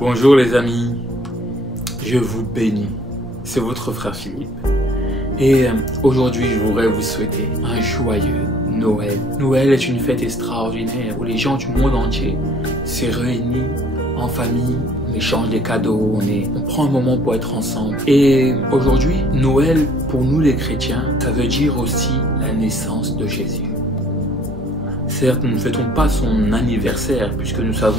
Bonjour les amis, je vous bénis, c'est votre frère Philippe. Et aujourd'hui, je voudrais vous souhaiter un joyeux Noël. Noël est une fête extraordinaire où les gens du monde entier se réunissent en famille, on échange des cadeaux, on prend un moment pour être ensemble. Et aujourd'hui, Noël, pour nous les chrétiens, ça veut dire aussi la naissance de Jésus. Certes, nous ne fêtons pas son anniversaire puisque nous savons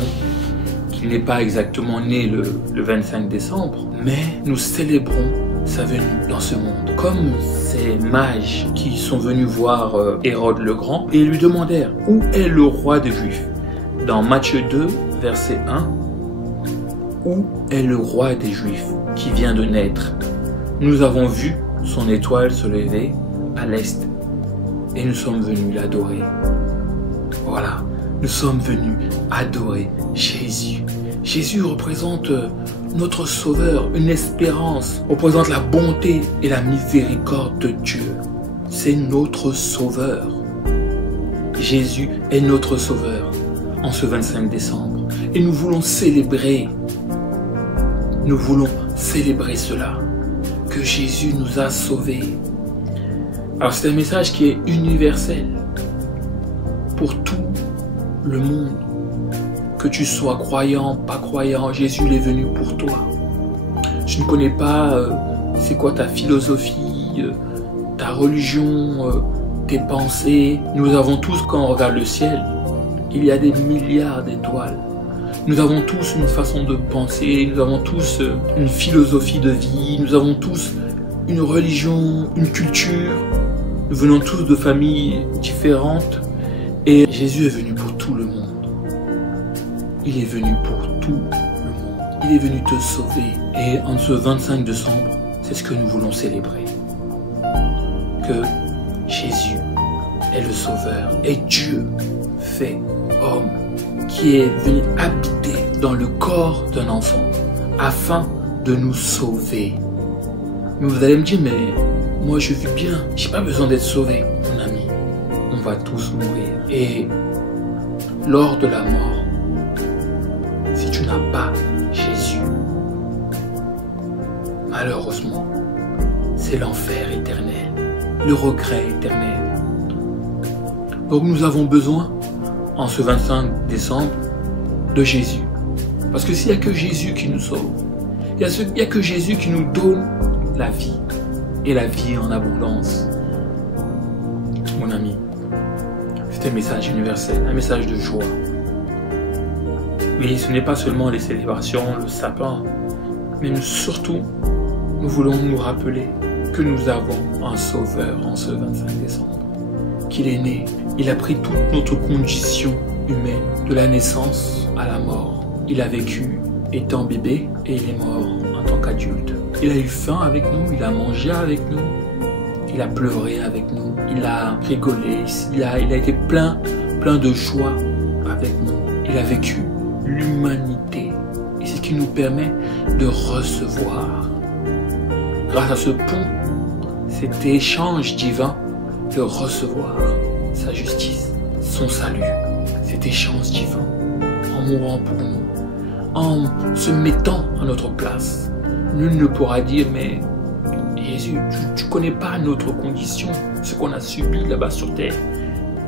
qu'il n'est pas exactement né le 25 décembre, mais nous célébrons sa venue dans ce monde. Comme ces mages qui sont venus voir Hérode le Grand et lui demandèrent où est le roi des Juifs. Dans Matthieu 2, verset 1, où est le roi des Juifs qui vient de naître? Nous avons vu son étoile se lever à l'est et nous sommes venus l'adorer. Voilà, nous sommes venus adorer Jésus. Jésus représente notre sauveur, une espérance, représente la bonté et la miséricorde de Dieu. C'est notre sauveur. Jésus est notre sauveur en ce 25 décembre. Et nous voulons célébrer cela, que Jésus nous a sauvés. Alors c'est un message qui est universel pour tout le monde. Que tu sois croyant, pas croyant, Jésus est venu pour toi. Je ne connais pas c'est quoi ta philosophie, ta religion, tes pensées. Nous avons tous, quand on regarde le ciel, il y a des milliards d'étoiles. Nous avons tous une façon de penser, nous avons tous une philosophie de vie, nous avons tous une religion, une culture. Nous venons tous de familles différentes et Jésus est venu pour tout le monde. Il est venu pour tout le monde. Il est venu te sauver. Et en ce 25 décembre, c'est ce que nous voulons célébrer. Que Jésus est le Sauveur et Dieu fait homme qui est venu habiter dans le corps d'un enfant afin de nous sauver. Mais vous allez me dire, mais moi je vis bien, j'ai pas besoin d'être sauvé. Mon ami, on va tous mourir. Et lors de la mort, si tu n'as pas Jésus, malheureusement, c'est l'enfer éternel, le regret éternel. Donc nous avons besoin, en ce 25 décembre, de Jésus. Parce que s'il n'y a que Jésus qui nous sauve, il n'y a que Jésus qui nous donne la vie, et la vie en abondance. Mon ami, c'est un message universel, un message de joie. Oui, ce n'est pas seulement les célébrations, le sapin, mais surtout, nous voulons nous rappeler que nous avons un sauveur en ce 25 décembre, qu'il est né. Il a pris toute notre condition humaine, de la naissance à la mort. Il a vécu étant bébé et il est mort en tant qu'adulte. Il a eu faim avec nous, il a mangé avec nous, il a pleuré avec nous, il a rigolé, il a été plein de joie avec nous. Il a vécu l'humanité. Et c'est ce qui nous permet de recevoir, grâce à ce pont, cet échange divin, de recevoir sa justice, son salut, cet échange divin, en mourant pour nous, en se mettant à notre place. Nul ne pourra dire, mais Jésus, tu ne connais pas notre condition, ce qu'on a subi là-bas sur terre.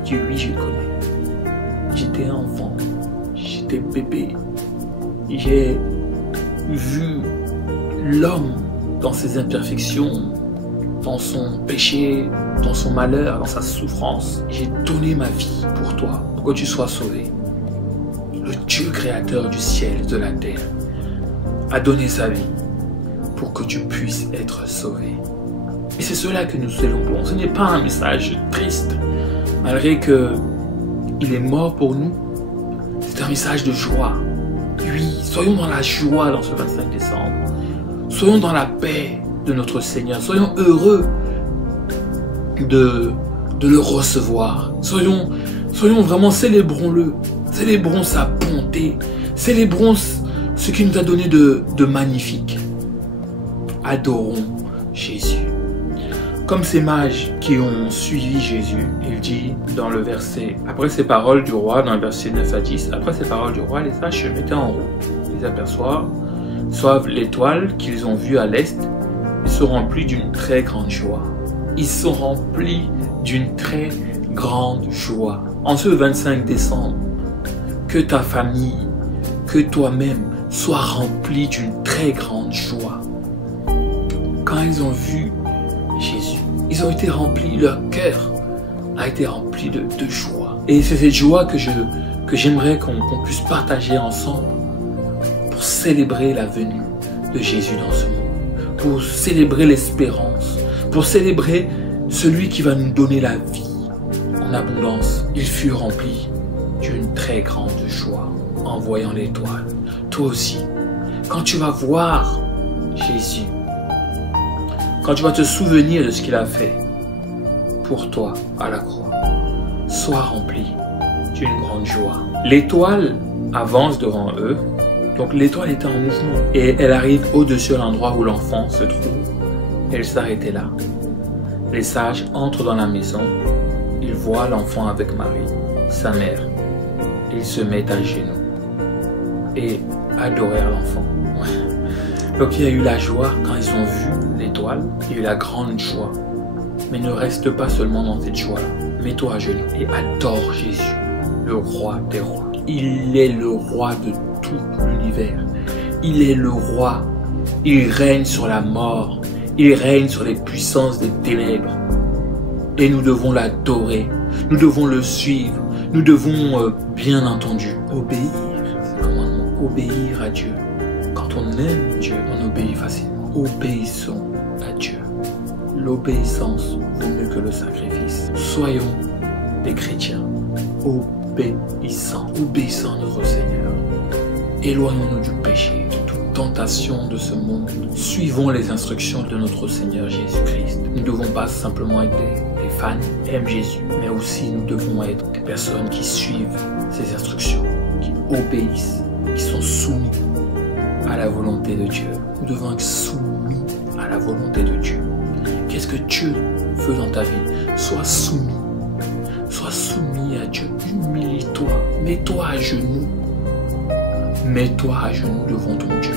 Dieu, oui, je connais. J'étais enfant. J'étais bébé, j'ai vu l'homme dans ses imperfections, dans son péché, dans son malheur, dans sa souffrance. J'ai donné ma vie pour toi, pour que tu sois sauvé. Le Dieu créateur du ciel et de la terre a donné sa vie pour que tu puisses être sauvé. Et c'est cela que nous célébrons. Ce n'est pas un message triste, malgré qu'il est mort pour nous. C'est un message de joie. Oui, soyons dans la joie dans ce 25 décembre. Soyons dans la paix de notre Seigneur. Soyons heureux de le recevoir. Soyons vraiment, célébrons-le. Célébrons sa bonté. Célébrons ce qu'il nous a donné de magnifique. Adorons Jésus. Comme ces mages qui ont suivi Jésus, il dit dans le verset, après ces paroles du roi, dans le verset 9 à 10, après ces paroles du roi, les sages se mettaient en route. Ils aperçoivent l'étoile qu'ils ont vue à l'est. Ils sont remplis d'une très grande joie. Ils sont remplis d'une très grande joie. En ce 25 décembre, que ta famille, que toi-même soient remplis d'une très grande joie. Quand ils ont vu Jésus, ils ont été remplis, leur cœur a été rempli de joie. Et c'est cette joie que j'aimerais qu'on puisse partager ensemble pour célébrer la venue de Jésus dans ce monde, pour célébrer l'espérance, pour célébrer celui qui va nous donner la vie en abondance. Il fut rempli d'une très grande joie en voyant l'étoile. Toi aussi, quand tu vas voir Jésus, quand tu vas te souvenir de ce qu'il a fait pour toi à la croix, sois rempli d'une grande joie. L'étoile avance devant eux. Donc l'étoile était en mouvement et elle arrive au-dessus de l'endroit où l'enfant se trouve. Elle s'arrêtait là. Les sages entrent dans la maison. Ils voient l'enfant avec Marie, sa mère. Ils se mettent à genoux et adorèrent l'enfant. Donc il y a eu la joie quand ils ont vu l'étoile. Il y a eu la grande joie. Mais ne reste pas seulement dans cette joie-là. Mets-toi à genoux et adore Jésus, le roi des rois. Il est le roi de tout l'univers. Il est le roi. Il règne sur la mort. Il règne sur les puissances des ténèbres. Et nous devons l'adorer. Nous devons le suivre. Nous devons, bien entendu, obéir. C'est commandement. Obéir à Dieu. Quand on aime Dieu, on obéit facilement. Obéissons à Dieu. L'obéissance vaut mieux que le sacrifice. Soyons des chrétiens obéissants à notre Seigneur. Éloignons-nous du péché, de toute tentation de ce monde. Suivons les instructions de notre Seigneur Jésus-Christ. Nous ne devons pas simplement être des fans qui aiment Jésus, mais aussi nous devons être des personnes qui suivent ses instructions, qui obéissent, qui sont soumis à la volonté de Dieu. Nous devons être soumis à la volonté de Dieu. Qu'est-ce que Dieu veut dans ta vie? Sois soumis. Sois soumis à Dieu. Humilie-toi. Mets-toi à genoux. Mets-toi à genoux devant ton Dieu.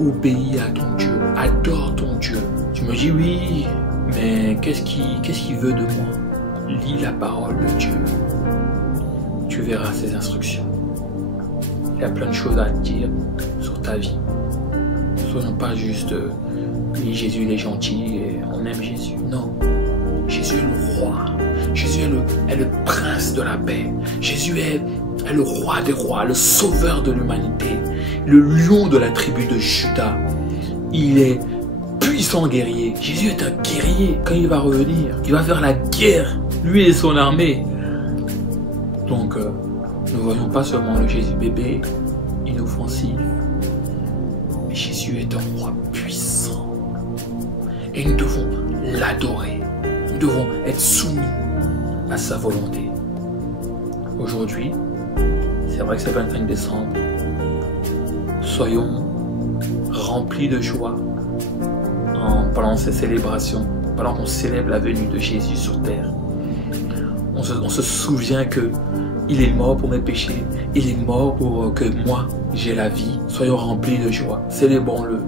Obéis à ton Dieu. Adore ton Dieu. Tu me dis oui, mais qu'est-ce qu'il veut de moi? Lis la parole de Dieu. Tu verras ses instructions. Il y a plein de choses à te dire sur ta vie. Soyons pas juste oui, Jésus il est gentil et on aime Jésus. Non. Jésus est le roi. Jésus est le prince de la paix. Jésus est le roi des rois, le sauveur de l'humanité, le lion de la tribu de Juda. Il est puissant guerrier. Jésus est un guerrier. Quand il va revenir, il va faire la guerre, lui et son armée. Donc, ne voyons pas seulement le Jésus bébé, inoffensif, mais Jésus est un roi puissant. Et nous devons l'adorer. Nous devons être soumis à sa volonté. Aujourd'hui, c'est vrai que c'est 25 décembre. Soyons remplis de joie pendant ces célébrations, pendant qu'on célèbre la venue de Jésus sur terre. On se souvient que il est mort pour mes péchés. Il est mort pour que moi, j'ai la vie. Soyons remplis de joie. Célébrons-le.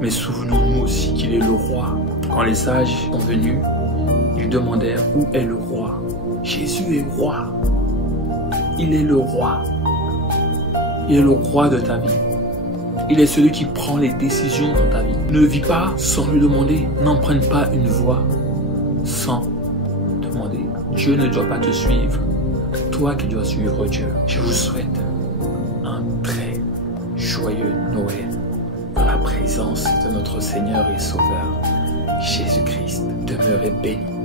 Mais souvenons-nous aussi qu'il est le roi. Quand les sages sont venus, ils demandèrent où est le roi. Jésus est roi. Il est le roi. Il est le roi de ta vie. Il est celui qui prend les décisions dans ta vie. Ne vis pas sans lui demander. N'emprunte pas une voie sans demander. Dieu ne doit pas te suivre. Toi qui dois suivre Dieu. Je vous souhaite un très joyeux Noël dans la présence de notre Seigneur et Sauveur Jésus-Christ. Demeurez bénis.